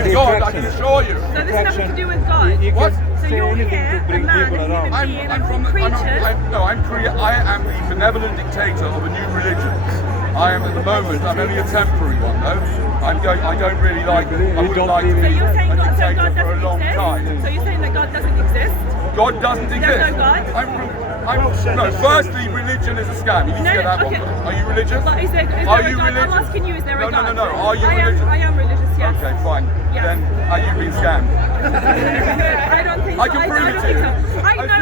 God, I can assure you. So this has nothing to do with God. What? So you're here, a man, a human being, I'm from the. I am the benevolent dictator of a new religion. I am at the moment. I'm only a temporary one, though. I don't really like. I wouldn't like to So be you're saying a God, so dictator God for a doesn't long exist? time. So you're saying that God doesn't exist? God doesn't exist. There's no God? No, firstly, religion is a scam. You need to get that one. Are you religious? But is there Are a you God? religious? I'm asking you, is there a God? No. Are you I religious? I am religious, yes. Okay, fine. Yes. Then are you being scammed? I don't think so. I can prove it don't to you. think so.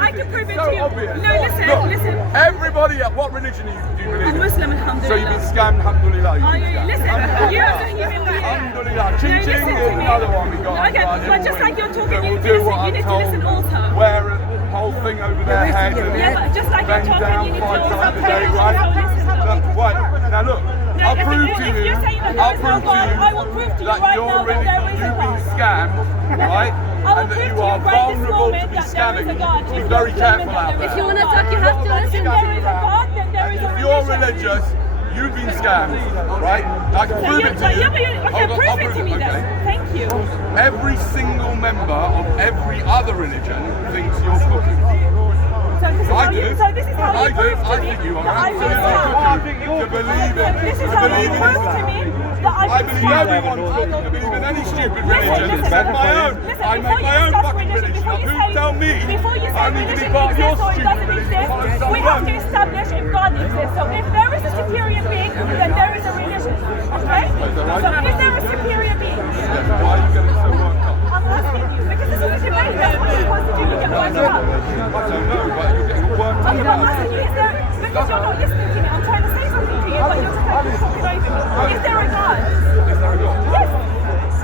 I can prove it so to you. Obvious. No, listen, Look, listen. Everybody, what religion do you believe I'm in? Muslim, alhamdulillah. So you've been scammed, alhamdulillah. Oh, yeah, listen, you as a human being. Alhamdulillah. No, Ching listen ching to is me. another one we got. Okay, but just like you're talking, so you we'll need do to what listen. You need to I'm listen told. also. Wear a whole thing over their head. Yeah, but just like you're bend talking, down you need to 5 also times a pay day, attention. right? Look, what? Now look, No, I'll prove to if you. you're saying that I'll there is no prove to God, you I will prove to you that right you're now that really, there is a you've been God. scammed, right? I will And that prove you to are you right this vulnerable to moment be that there is a scamming. God. Be If very you're careful claiming out that there. there is If you no want to God, talk, you have to listen. if there is a God, then there is a If you're religion. religious, you've been scammed, right? I can prove it to you. Okay, prove it to me then. Thank you. Every single member of every other religion thinks you're cooking. So this is I how do. you. So this is how I you do. prove to I me think you are that I'm being absolutely scammed. to believe in. This is To how you believe in prove to Islam. me that I'm I being believe scammed. everyone's free to believe in any stupid Listen, religion listen, except my own. listen, I before make you my own discuss fucking religion. before you Who say- tell me Before you say I need to be religion part of your exists or it stupid doesn't religion? exist, we have to establish if God exists. So if there is a superior being, then there is a religion. Okay? So is there a superior being? Why are you getting so worked up? I'm asking you because this is a debate. That's what you're supposed to do. You get worked up. I don't know, but you're getting worked up I'm about asking you, is there, because you're not listening to me, I'm trying to say something to you, but you're just like talking over me. Is there a God? Is there a God? Yes.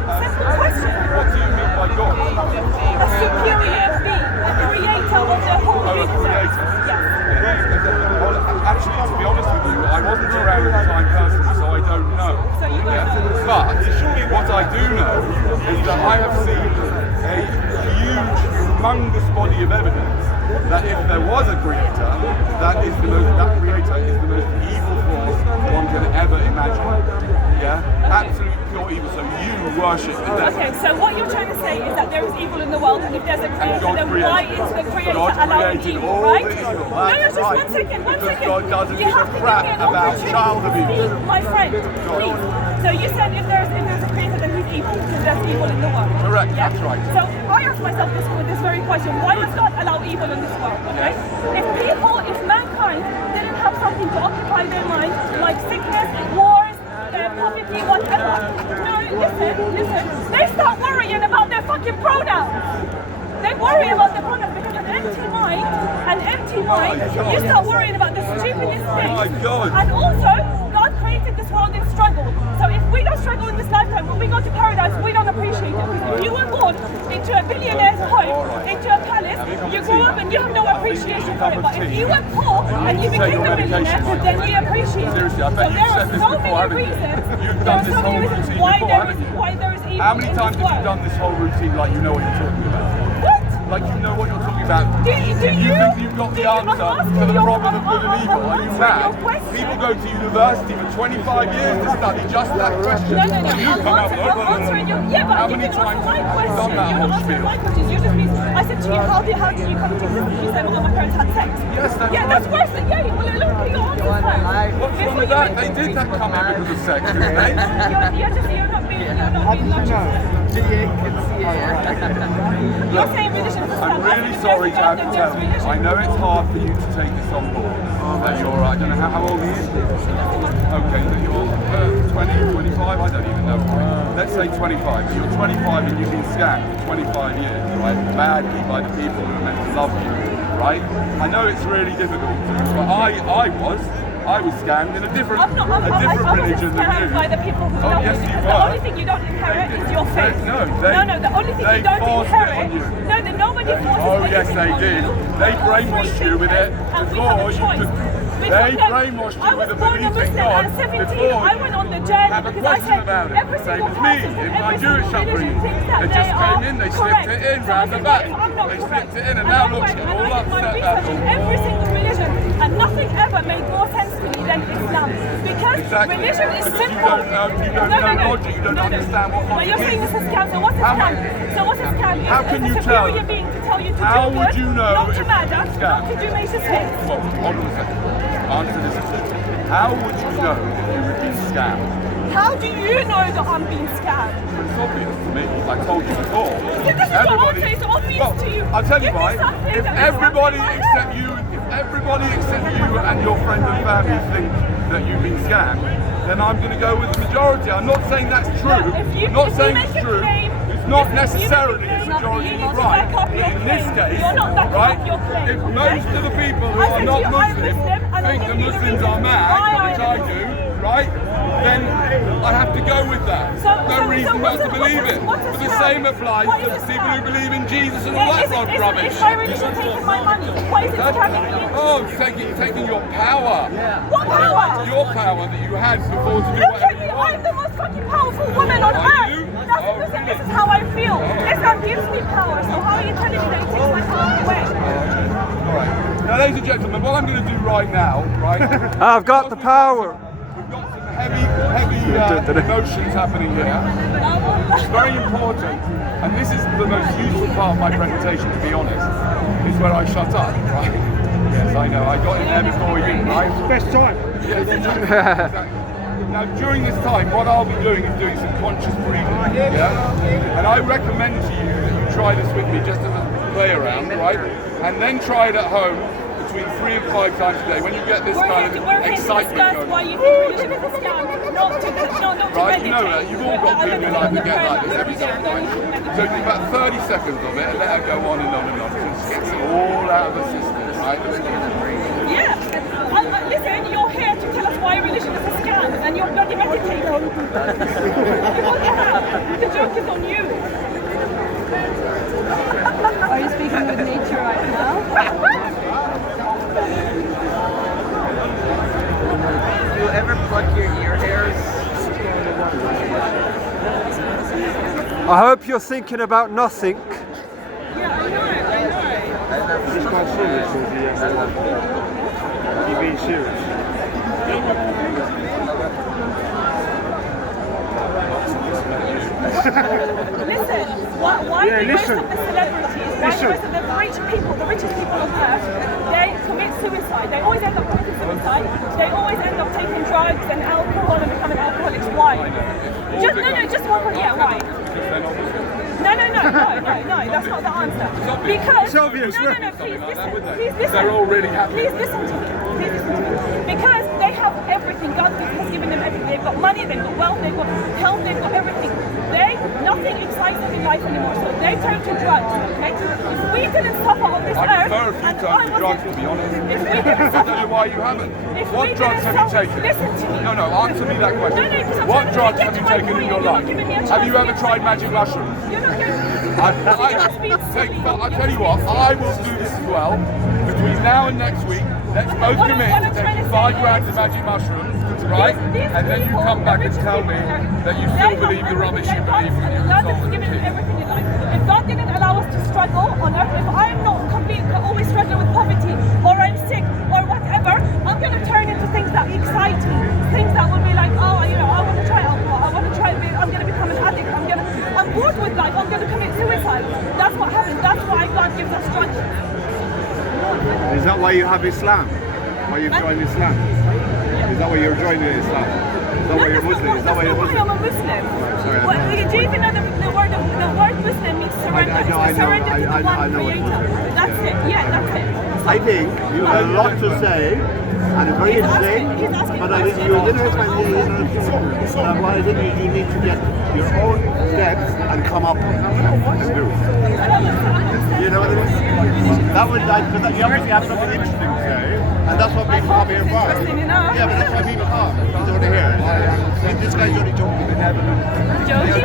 Simple question. What do you mean by God? A superior being, a creator of the whole Oh, a universe. creator. Yes. Well, actually, to be honest with you, I wasn't around at the time personally, so I don't know. So you don't know. But what I do know is that I have seen a huge, humongous body of evidence that if there was a creator, that creator is the most evil force one can ever imagine. Yeah? Absolute pure evil. So you worship the devil. Okay, so what you're trying to say is that there is evil in the world, and if there's a creator, God then why is the creator God allowing created evil, all right? the evil. No, That's just right. one second. Because God doesn't You give a have to crap give me an about opportunity child to abuse. speak, my friend, please. So you said if there's a creator, then who's evil? Because there's evil in the world. Correct, Yeah? that's right. So I ask myself this very question: why does God allow evil in this world? Okay? If mankind didn't have something to occupy their mind, like sickness, wars, poverty, whatever. No, listen. They start worrying about their fucking pronouns. They worry about their pronouns because an empty mind, you start worrying about the stupidest things. Oh my God. And also, God created this world in struggle. So if we don't struggle in this lifetime, when we go to paradise, we don't appreciate it. Because if you were born into a billionaire's home, into a palace, you grow up and you have no appreciation for it. But if you were poor and you became a billionaire, then you appreciate it. Seriously, I So bet there you've are said this so before, many haven't you? reasons. You've There done are this so whole many reasons routine why before, there haven't you? is evil How many in times this have you world. done this whole routine like you know what you're talking about? What? Like you know what you're talking about? Do you you? think you've got the I'm answer asking to the you- problem of good and evil? Are you I'm answering mad? your question. People go to university for 25 years to study just that question. No. You come out with I'm answering you. Yeah, but How you many didn't times answer my have you question. done that You're whole not answering spiel? my questions. You just mean I said to you, how did you come to existence? You said, well, my parents had sex. Yes, that's yeah, right. that's worse than yeah. Well, look at your answers first. What's wrong with that? They did that come in because of sex, didn't they? You're not being logical. You're saying religion is a I'm really sorry to have to tell you. I know it's hard for you to take this on board. That you're, I don't know how old he is. Okay, that you're 20, 25, I don't even know. Let's say 25. You're 25 and you've been scammed for 25 years, right? Badly by the people who are meant to love you, right? I know it's really difficult, but I was scammed in a different religion than scammed you. by the people who love yes, you. you The were. only thing you don't inherit is your faith. No, the only thing they you don't forced it inherit. on you. No, that nobody forces Oh yes, anything they on did. you. They We're all brainwashed free you with it thinkers, and we have a before you choice. could. They brainwashed you with a born a belief in Muslim God at 17. before I went on the journey have a because I question said about it. every Same single as me person, in my every Jewish single religion upbringing. thinks that They just came in, they slipped it in round the back. They slipped it in, and now look, you're all upset about it. Every single religion religion, and nothing ever made more sense to me than Islam. Because Exactly. religion is Because you simple. don't know- you don't know logic, you don't understand what But you're logic saying is. it's a scam, so what's a How scam? mu- So what's a scam? How It's can a you superior tell? being to tell you to How do would good, you know not if to it's murder, a scam? not to do racist hits. Hold on a second. Answer this question. How would you know if you were being scammed? How do you know that I'm being scammed? It's obvious to me. I told you before. This is what I'm saying, it's obvious to you. I'll tell you Give me why. something If that makes everybody sense in my except head. you, if everybody except you and your friends and family think that you've been scammed, then I'm going to go with the majority. I'm not saying that's true. No, if not you saying make it's a true. claim, It's not listen, necessarily you make the a claim, majority you is need to right. back up your In this claim. case, You're not backing right? up your claim, If okay? most of the people who I are said not you, I'm Muslim Muslim, and I'm think the giving you the Muslims reason are mad, why I which I am. do, right? Then I have to go with that. No reason not to believe it. what's a But the scam? same applies What to is a people who scam? believe in Jesus and Yeah, all that is it- is- rubbish. Is my religion taking my money? Why is it scamming me? Oh, taking your power. What power? Your power that you had before to do Look whatever at me, you I'm want. the most fucking powerful woman on Are earth. you? Listen, this is how I feel. Islam gives me power, so how are you telling me that it takes my power away? Alright. Now, ladies and gentlemen, what I'm going to do right now, right? I've got the power. We've got some heavy emotions happening here. It's very important, and this is the most useful part of my presentation, to be honest, is where I shut up, right? Yes, I know, I got in there before you, right? Best time. Yes, exactly. Now, during this time, what I'll be doing is doing some conscious breathing, yeah? And I recommend to you that you try this with me just as a play around, right? And then try it at home between 3 and 5 times a day when you get this We're kind here of to excitement discuss going. why you think religion is a scam, not to Right, you know meditate. that. You've all got people in life that get like this every time, right? So do about 30 seconds of it and let it go on and on and on. So it gets it all out of the system, right? Yeah. Listen, you're here to tell us why religion is a scam, and you're bloody meditating. You want to have. The joke is on you. Are you speaking with nature right now? Do you ever pluck your ear hairs? I hope you're thinking about nothing. Yeah, I know. Is this quite serious or are you being serious? Listen, why Yeah, do most listen. of the celebrities, why do Listen. most of the rich people, the richest people on earth, they commit suicide? They always end up committing suicide. They always end up taking drugs and alcohol and becoming alcoholics. Why? Just one point. Yeah, why? No, that's not the answer. Because It's obvious, no, look. please listen. Please listen. They're all really happy. Please listen to me. Please listen to me. Because they have everything. God has given them everything. They've got money, they've got wealth, they've got health, they've got everything. Nothing excites them in life anymore. So they turn to drugs. Okay? If we didn't suffer on this I earth, prefer a few and times I to drugs, to wasn't- be honest. If we didn't I'll tell you suffer, why you haven't. if What we drugs didn't have you suffer- taken? listen to me. No, answer me that question. No, because I'm What trying to drugs get have to you my taken in point. your You're not life? giving me a Have chance you to ever get tried to my magic point. mushrooms? You're not going I tell you what, I will do this as well. Between now and next week, let's both What commit I'm to trying taking to 5 say grams is- of magic mushrooms, right? And then you come back and tell me that you still believe the rubbish you believe from your God soul has and given your everything in life. If God didn't allow us to struggle on earth, if I'm not always struggling with poverty, or I'm sick, or whatever, I'm going to turn into things that excite me. Things that will be like, oh, I want to try alcohol, I want to try, I'm going to become an addict, I'm bored with life, I'm going to commit suicide. That's what happens. That's why God gives us struggle. Is that why you have Islam? Why you've joined Islam? Is that why you're joining Islam? Is that why you're Muslim? Is that why you're That's not why I'm Muslim? a Muslim. sorry, I What, don't- do you even know the word Muslim means surrender? I know, It's to surrender to the I one know what creator. Muslim is, That's yeah. it. Yeah, that's it. I think you have a lot to say, and it's very He's interesting, asking but I think you didn't explain why I think you need to get your own steps and come up and do. You know what I mean? That would like, because you obviously have something interesting to say, and that's what people come here for. Interesting enough. Yeah, but that's why people come. They want to hear it. This guy's only joking. Joking?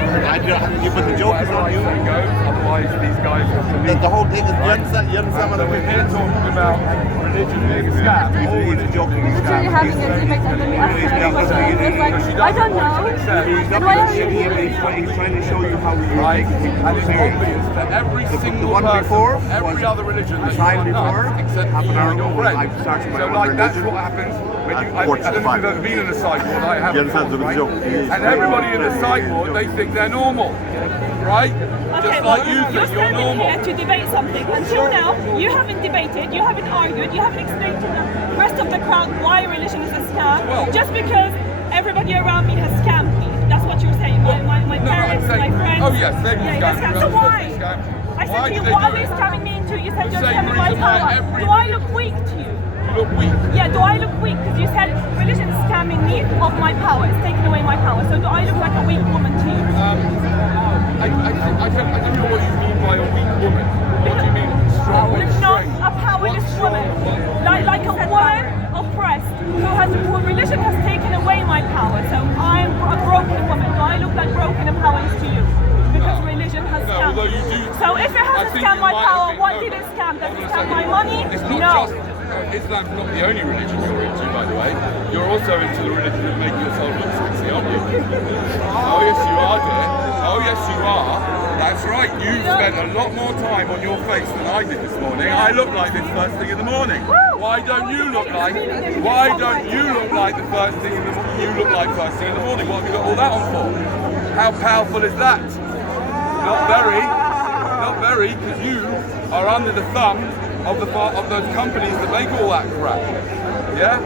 But the joke is on you. Otherwise, these guys have to leave. The whole thing is, you understand what So I we're mean? here talking about religion being a scam. All He's religion joking. being a Literally scam. having a debate and then we asked her a question. It was like, I don't know. He's not And why going are to you sit here, here? he's trying to me show you how you Right? make people And it's serious. obvious that every The single one person before from every was other religion the that time you are before, nuts, except half an you hour and your ago, friend. I started my So own like that's religion what happens when you, at I quarter don't to know if five. you've ever been in a psych ward, I have. You understand the right? joke? And everybody in the psych ward, they think they're normal. Right? Just like you you're think you're standing normal. here to debate something. Until now, you haven't debated, you haven't argued, you haven't explained to the rest of the crowd why religion is a scam. Well- just because everybody around me has scammed me. That's what you're saying. My No, I'm parents, saying- my friends. oh, yes, they've yeah, scammed scammed. you. So Of course why? they scammed you. I Why said to did you, they what do are they it? scamming me into? You said The you're same scamming my reason why power. every- Do I look weak to you? You look weak. Yeah, do I look weak? Because you said religion is scamming me of my power. It's taking away my power. So do I look like a weak woman to you? I don't know what you mean by a weak woman. What do you mean strong? What's Not strength? a powerless What's woman. strong? Like a woman oppressed who religion has taken away my power. So I'm a broken woman. Do I look like broken and powerless to you? Because No. religion has No, scammed. although you do. So if it I hasn't think scammed you my might power, have been- what no, did it scam? Does hold it on a scam second. my money? It's not No. just. Islam's not the only religion you're into, by the way. You're also into the religion that makes yourself look sexy, aren't you? Oh yes, you are, dear. Oh yes, you are. That's right. You spent a lot more time on your face than I did this morning. I look like this first thing in the morning. Why don't you look like? Why don't you look like the first thing in the morning? You look like first thing in the morning. What have you got all that on for? How powerful is that? Not very. Not very, because you are under the thumb of those companies that make all that crap. Yeah?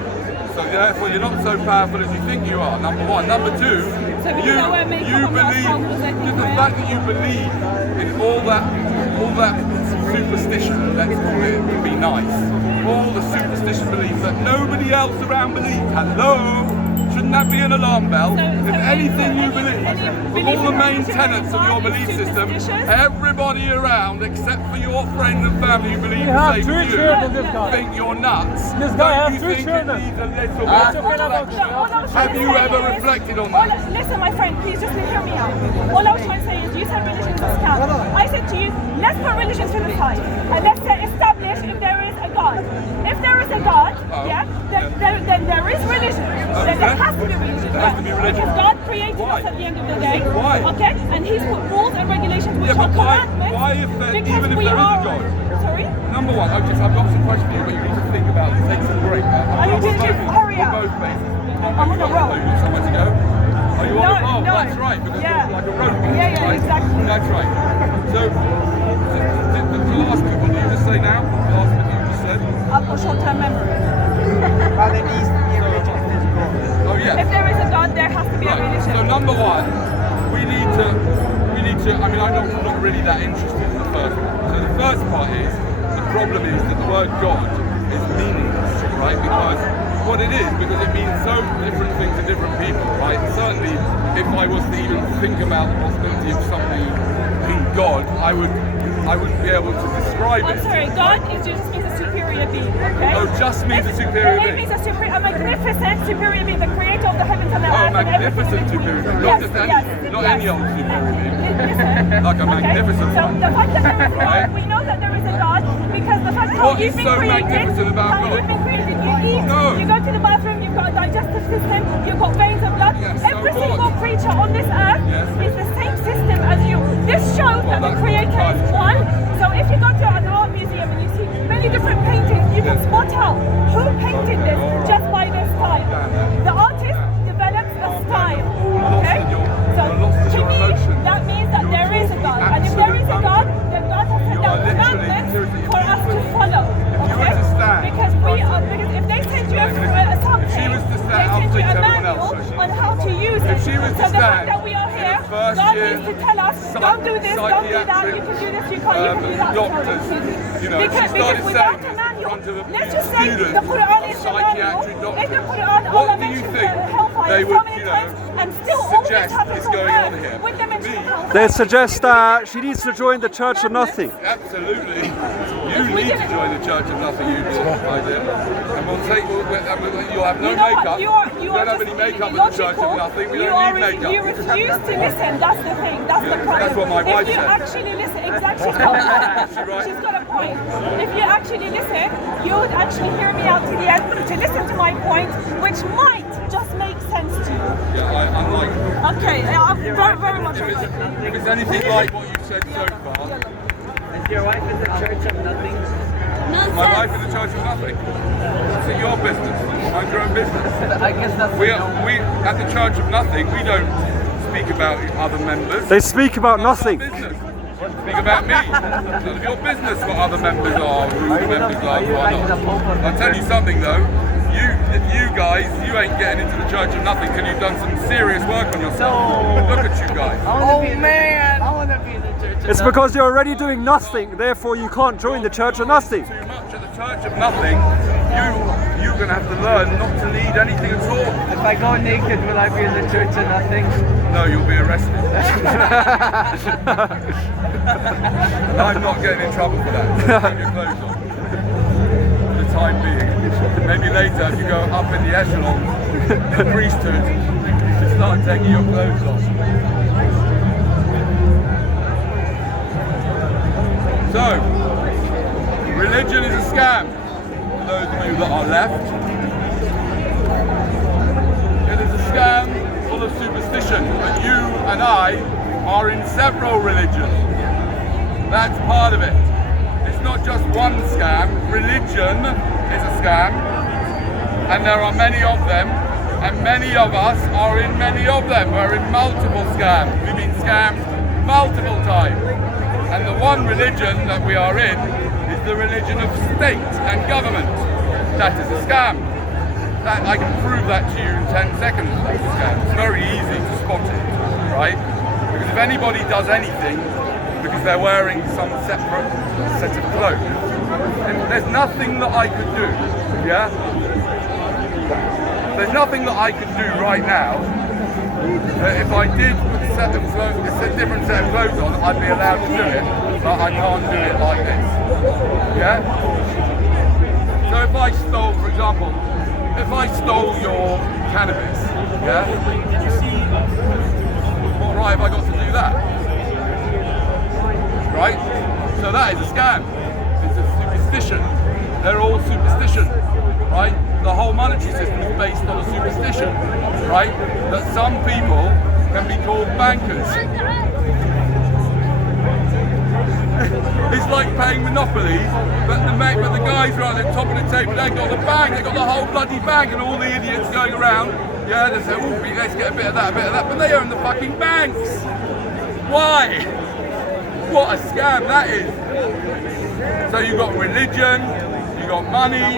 So therefore you're not so powerful as you think you are, number one. Number two, So because I wear makeup, you I'm not believe, as powerful as I think just the I am. fact that you believe in all that superstition, let's call it, would be nice. All the superstition beliefs that nobody else around believes. Hello? Shouldn't that be an alarm bell? So If anything you believe, any with belief all the in main religion tenets of your is belief system, superstitious? everybody around, except for your friends and family who believe You the have same two as you, children, this guy. think you're nuts. This guy Don't has you two think children. it needs a little Ah. bit of All I reflection? was trying Have to you say ever is- reflected on all that? I- Listen, my friend, please just hear me out. All I was trying to say is, you said religion is a scam. I said to you, let's put religion to the side and let's establish if there is a God. If there is a God, yeah, then there is religion. Then there has to be religion. There has to be religion. Because God created Why? us at the end of the day. Why? Okay, and He's put rules and regulations which Yeah, are but why- commandments. why if there- because even if we there is a are. God? Sorry. Number one, I've got some questions here, but you need to think about it. Take some break. Are you doing it? Hurry up. Both bases. I'm on a roll. Somewhere to go? Are you on a roll? No. That's right, because Yeah. you're like a rope. Yeah, right? exactly. That's right. So, the last bit, what did you just say now? The last bit that you just said? I've got short-term memory. Well, there needs to be a religion if there's a God. Oh, yeah. If there is a God, there has to be a Right. religion. So number one, we need to, I mean, I'm not really that interested in the first one. So the first part is, the problem is that the word God is meaningless, right? Because what it is, because it means so different things to different people, right? Certainly, if I was to even think about the possibility of something being God, I wouldn't be able to describe I'm it. sorry, God is just means a superior being, okay? Oh, just means a superior It being. means a magnificent superior being, the creator of the heavens and the Oh, earth. and everything magnificent in between. superior being, Yes, not just any, yes, not yes. any old superior being. Listen, Like a okay? magnificent So one. the fact that there is a Right. God, we know that there is a God because the fact how What you've is been so created, magnificent about how God? you've been created, you eat, No. you go to the bathroom, you've got a digestive system, you've got veins of blood. Yes, so Every what? single creature on this earth Yes. is the same system as you. This shows that the that's creator what is one. So if you go to an art museum and you see many different paintings, you can Yes. spot out who painted this Alright. just by their style. The artist develops a style. Okay? So You're lost in to your me, emotions. that means that there is a God. And if there is a God, then God has set You down are literally- commandments seriously, for us to follow. you Okay? were to stand Because if they send you If something, she was to they stand, I'll send you speak a to everyone else, manual so she- on how to use it. If she was to So the fact stand that we are in here, the first God year needs to tell us, don't do this, don't do that, you can do this, you can't, you can do that. doctors, you know, because she started without saying a manual, in front of a let's just say student the Quran is the manual. psychiatric doctor. If the Quran, What Allah do you mentions think hellfire they so would, many you know, times, and still all this suggest happens is on going on earth here? with the mention of Me. hellfire. They suggest she needs to join the Church of Nothing. Absolutely. You If we need to didn't- join the Church of Nothing, you do, my dear. And you'll have no You know what? makeup. You are don't have just any makeup being at the Church of illogical. Nothing. We You don't are need makeup. You refuse to listen. That's the thing. That's the Yeah, problem. that's what my wife If you said. actually listen, exactly. She's got a point. right? She's got a point. If you actually listen, you would actually hear me out to the end to listen to my point, which might, just make sense to you? Yeah, unlike. Okay, very, very much. If it's anything like what you've said so far, Is your wife in the church of nothing? my wife in the church of nothing. It's your business. Mind your own business. I guess that's We at the church of nothing. We don't speak about other members. They speak about That's our nothing. business. Speak about me. None of your business what other members are, who the members are, who are not. I'll tell you something though. You guys, you ain't getting into the church of nothing till you've done some serious work on yourself. Look at you guys. Oh man! I want to be in the church of It's nothing. because you're already doing nothing, therefore you can't join the church of nothing. Too much at the church of nothing. You're gonna have to learn not to lead anything at all. If I go naked, will I be in the church of nothing? No, you'll be arrested. And I'm not getting in trouble for that. Keep your clothes on. For the time being. Maybe later, if you go up in the echelons, the priesthood, you start taking your clothes off. So, religion is a scam. For those of you that are left, it is a scam full of superstition. But you and I are in several religions. That's part of it. It's not just one scam. Religion is a scam, and there are many of them, and many of us are in many of them. We're in multiple scams. We've been scammed multiple times. And the one religion that we are in is the religion of state and government. That is a scam. That, I can prove that to you in 10 seconds. That's a scam. It's very easy to spot it, right? Because if anybody does anything because they're wearing some separate set of clothes, and there's nothing that I could do, yeah? There's nothing that I could do right now that if I did put a set of clothes, a different set of clothes on, I'd be allowed to do it, but I can't do it like this, yeah? So if I stole, for example, if I stole your cannabis, yeah? What right have I got to do that? Right? So that is a scam. It's a superstition. They're all superstition, right? The whole monetary system is based on a superstition, right? That some people can be called bankers. It's like paying Monopoly, but the guys are at the top of the table, they've got the bank, they've got the whole bloody bank, and all the idiots going around, yeah, they say, oh, let's get a bit of that, but they own the fucking banks. Why? What a scam that is. So you've got religion, you've got money,